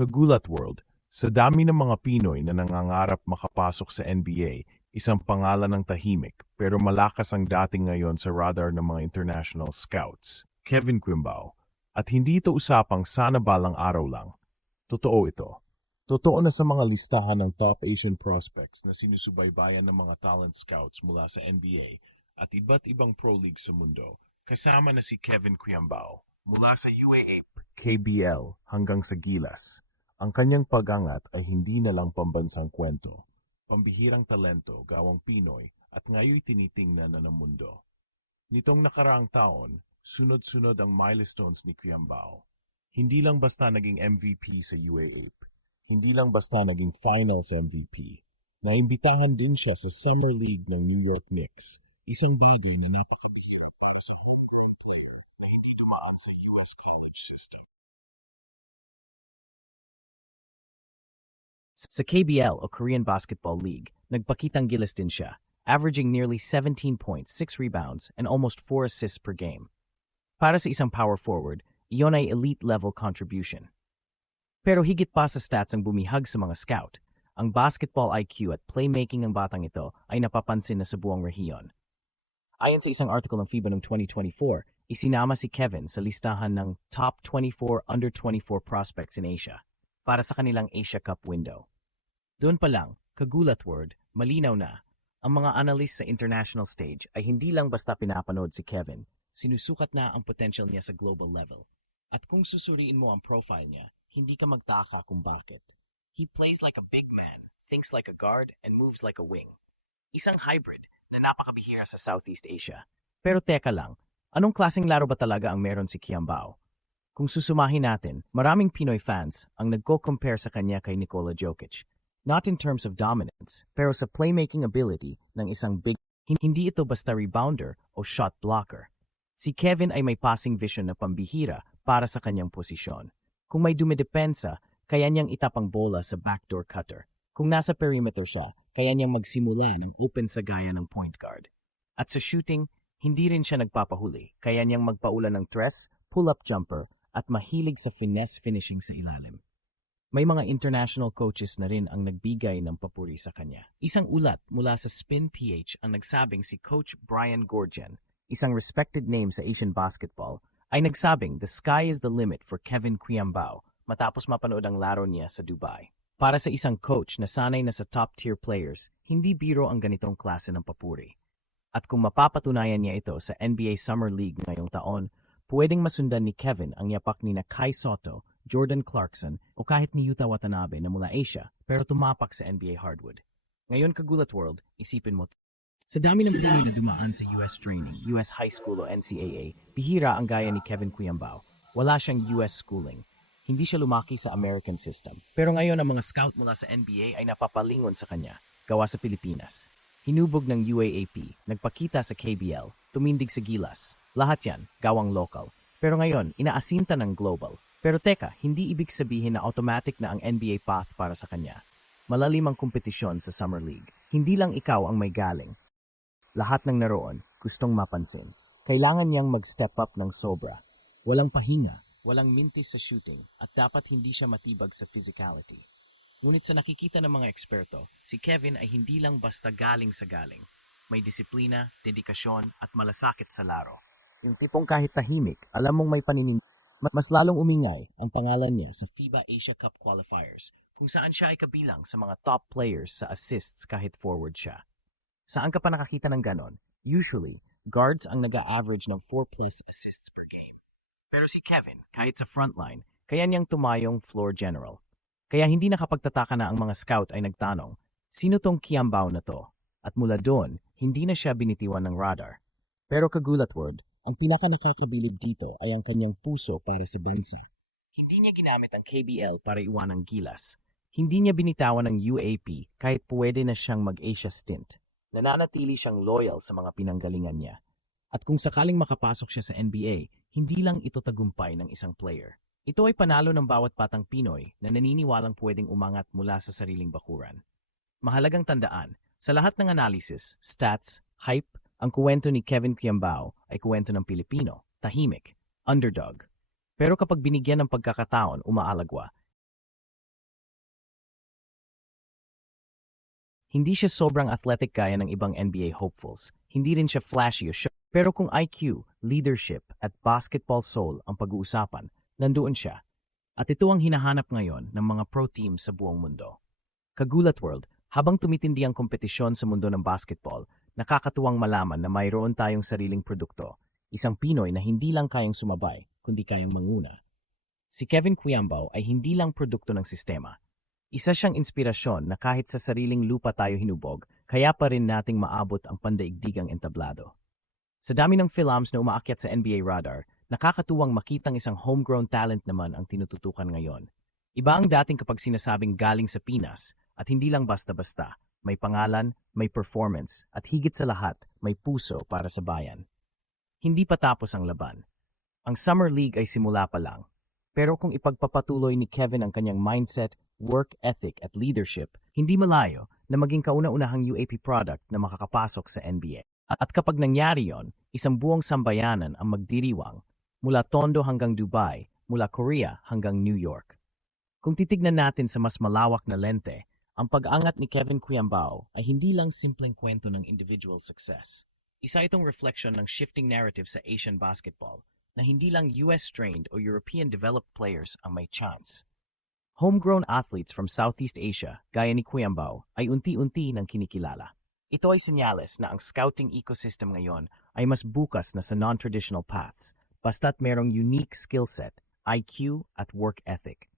Kagulat World, sa dami ng mga Pinoy na nangangarap makapasok sa NBA, isang pangalan ng tahimik pero malakas ang dating ngayon sa radar ng mga international scouts, Kevin Quimbao. At hindi ito usapang sana balang araw lang. Totoo ito. Totoo na sa mga listahan ng top Asian prospects na sinusubaybayan ng mga talent scouts mula sa NBA at iba't ibang pro league sa mundo, kasama na si Kevin Quimbao mula sa UAAP, KBL hanggang sa Gilas. Ang kanyang pag-angat ay hindi na lang pambansang kwento, pambihirang talento gawang Pinoy at ngayon tinitingnan na ng mundo. Nitong nakaraang taon, sunod-sunod ang milestones ni Quimbao. Hindi lang basta naging MVP sa UAAP, hindi lang basta naging finals MVP, naimbitahan din siya sa Summer League ng New York Knicks, isang bagay na napakabihira para sa homegrown player na hindi dumaan sa US college system. Sa KBL o Korean Basketball League, nagpakitang gilas din siya, averaging nearly 17 points, 6 rebounds, and almost 4 assists per game. Para sa isang power forward, iyon ay elite-level contribution. Pero higit pa sa stats ang bumihag sa mga scout, ang basketball IQ at playmaking ng batang ito ay napapansin na sa buong rehiyon. Ayon sa isang article ng FIBA noong 2024, isinama si Kevin sa listahan ng top 24 under-24 prospects in Asia para sa kanilang Asia Cup window. Doon pa lang, kagulat word, malinaw na, ang mga analysts sa international stage ay hindi lang basta pinapanood si Kevin, sinusukat na ang potential niya sa global level. At kung susuriin mo ang profile niya, hindi ka magtaka kung bakit. He plays like a big man, thinks like a guard, and moves like a wing. Isang hybrid na napakabihira sa Southeast Asia. Pero teka lang, anong klaseng laro ba talaga ang meron si Quimbao? Kung susumahin natin, maraming Pinoy fans ang nagko-compare sa kanya kay Nikola Jokic. Not in terms of dominance, pero sa playmaking ability ng isang big, hindi ito basta rebounder o shot blocker. Si Kevin ay may passing vision na pambihira para sa kanyang posisyon. Kung may dumidepensa, kaya niyang itapang bola sa backdoor cutter. Kung nasa perimeter siya, kaya niyang magsimula ng open sa gaya ng point guard. At sa shooting, hindi rin siya nagpapahuli, kaya niyang magpaulan ng tres, pull-up jumper, at mahilig sa finesse finishing sa ilalim. May mga international coaches na rin ang nagbigay ng papuri sa kanya. Isang ulat mula sa Spin PH ang nagsabing si Coach Brian Goorjian, isang respected name sa Asian basketball, ay nagsabing the sky is the limit for Kevin Quimbao matapos mapanood ang laro niya sa Dubai. Para sa isang coach na sanay na sa top-tier players, hindi biro ang ganitong klase ng papuri. At kung mapapatunayan niya ito sa NBA Summer League ngayong taon, pwedeng masundan ni Kevin ang yapak ni na Kai Sotto, Jordan Clarkson o kahit ni Yuta Watanabe na mula Asia pero tumapak sa NBA hardwood. Ngayon kagulat world, isipin mo. Sa dami ng Pinoy na dumaan sa US training, US high school o NCAA, bihira ang gaya ni Kevin Quimbao. Wala siyang US schooling. Hindi siya lumaki sa American system. Pero ngayon ang mga scout mula sa NBA ay napapalingon sa kanya, gawa sa Pilipinas. Hinubog ng UAAP, nagpakita sa KBL, tumindig sa Gilas. Lahat yan, gawang local. Pero ngayon, inaasinta ng global. Pero teka, hindi ibig sabihin na automatic na ang NBA path para sa kanya. Malalim ang kompetisyon sa Summer League. Hindi lang ikaw ang may galing. Lahat ng naroon, gustong mapansin. Kailangan niyang mag-step up ng sobra. Walang pahinga, walang mintis sa shooting, at dapat hindi siya matibag sa physicality. Ngunit sa nakikita ng mga eksperto, si Kevin ay hindi lang basta galing sa galing. May disiplina, dedikasyon, at malasakit sa laro. Yung tipong kahit tahimik, alam mong may paninindigan. Mas lalong umingay ang pangalan niya sa FIBA Asia Cup qualifiers kung saan siya ay kabilang sa mga top players sa assists kahit forward siya. Saan ka pa nakakita ng ganon? Usually, guards ang nag-a-average ng 4+ assists per game. Pero si Kevin, kahit sa frontline, kaya niyang tumayong floor general. Kaya hindi nakapagtataka na ang mga scout ay nagtanong, sino tong Quimbao na to? At mula doon, hindi na siya binitiwan ng radar. Pero kagulat word, ang pinaka-nakakabilib dito ay ang kanyang puso para sa bansa. Hindi niya ginamit ang KBL para iwanang Gilas. Hindi niya binitawan ang UAP kahit pwede na siyang mag-Asia stint. Nananatili siyang loyal sa mga pinanggalingan niya. At kung sakaling makapasok siya sa NBA, hindi lang ito tagumpay ng isang player. Ito ay panalo ng bawat batang Pinoy na naniniwalang pwedeng umangat mula sa sariling bakuran. Mahalagang tandaan, sa lahat ng analysis, stats, hype, ang kuwento ni Kevin Quimbao ay kuwento ng Pilipino, tahimik, underdog. Pero kapag binigyan ng pagkakataon, umaalagwa. Hindi siya sobrang athletic gaya ng ibang NBA hopefuls. Hindi rin siya flashy o show. Pero kung IQ, leadership at basketball soul ang pag-uusapan, nandoon siya. At ito ang hinahanap ngayon ng mga pro team sa buong mundo. Kagulat World, habang tumitindi ang kompetisyon sa mundo ng basketball, nakakatuwang malaman na mayroon tayong sariling produkto. Isang Pinoy na hindi lang kayang sumabay, kundi kayang manguna. Si Kevin Cuyambao ay hindi lang produkto ng sistema. Isa siyang inspirasyon na kahit sa sariling lupa tayo hinubog, kaya pa rin nating maabot ang pandaigdigang entablado. Sa dami ng films na umaakyat sa NBA radar, nakakatuwang makitang isang homegrown talent naman ang tinututukan ngayon. Iba ang dating kapag sinasabing galing sa Pinas, at hindi lang basta-basta, may pangalan, may performance, at higit sa lahat, may puso para sa bayan. Hindi pa tapos ang laban. Ang Summer League ay simula pa lang. Pero kung ipagpapatuloy ni Kevin ang kanyang mindset, work ethic at leadership, hindi malayo na maging kauna-unahang UAP product na makakapasok sa NBA. At kapag nangyari yon, isang buong sambayanan ang magdiriwang mula Tondo hanggang Dubai, mula Korea hanggang New York. Kung titignan natin sa mas malawak na lente, ang pag-angat ni Kevin Cuyambao ay hindi lang simpleng kwento ng individual success. Isa itong reflection ng shifting narrative sa Asian basketball na hindi lang US-trained o European-developed players ang may chance. Homegrown athletes from Southeast Asia, gaya ni Cuyambao, ay unti-unti nang kinikilala. Ito ay senyales na ang scouting ecosystem ngayon ay mas bukas na sa non-traditional paths, basta't merong unique skill set, IQ at work ethic.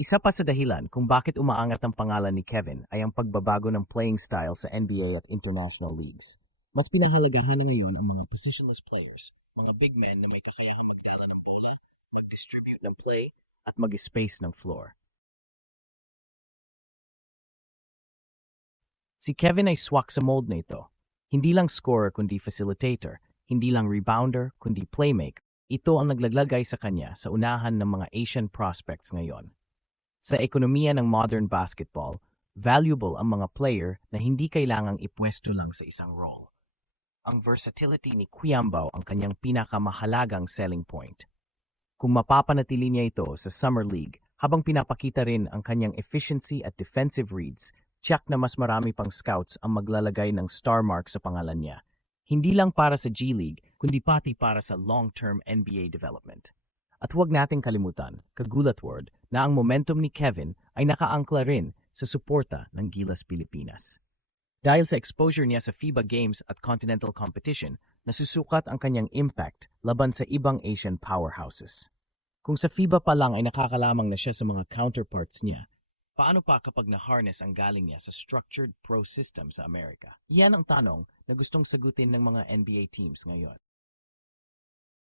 Isa pa sa dahilan kung bakit umaangat ang pangalan ni Kevin ay ang pagbabago ng playing style sa NBA at international leagues. Mas pinahalagahan na ngayon ang mga positionless players, mga big men na may kakayahang magdala ng bola, mag-distribute ng play, at mag-space ng floor. Si Kevin ay swak sa mold na ito. Hindi lang scorer kundi facilitator, hindi lang rebounder kundi playmaker. Ito ang naglaglagay sa kanya sa unahan ng mga Asian prospects ngayon. Sa ekonomiya ng modern basketball, valuable ang mga player na hindi kailangang ipwesto lang sa isang role. Ang versatility ni Cuyambao ang kanyang pinakamahalagang selling point. Kung mapapanatili niya ito sa Summer League, habang pinapakita rin ang kanyang efficiency at defensive reads, tiyak na mas marami pang scouts ang maglalagay ng star mark sa pangalan niya. Hindi lang para sa G League, kundi pati para sa long-term NBA development. At huwag nating kalimutan, Kagulat World, na ang momentum ni Kevin ay nakaangkla rin sa suporta ng Gilas Pilipinas. Dahil sa exposure niya sa FIBA Games at Continental Competition, nasusukat ang kanyang impact laban sa ibang Asian powerhouses. Kung sa FIBA pa lang ay nakakalamang na siya sa mga counterparts niya, paano pa kapag na-harness ang galing niya sa structured pro system sa Amerika? Yan ang tanong na gustong sagutin ng mga NBA teams ngayon.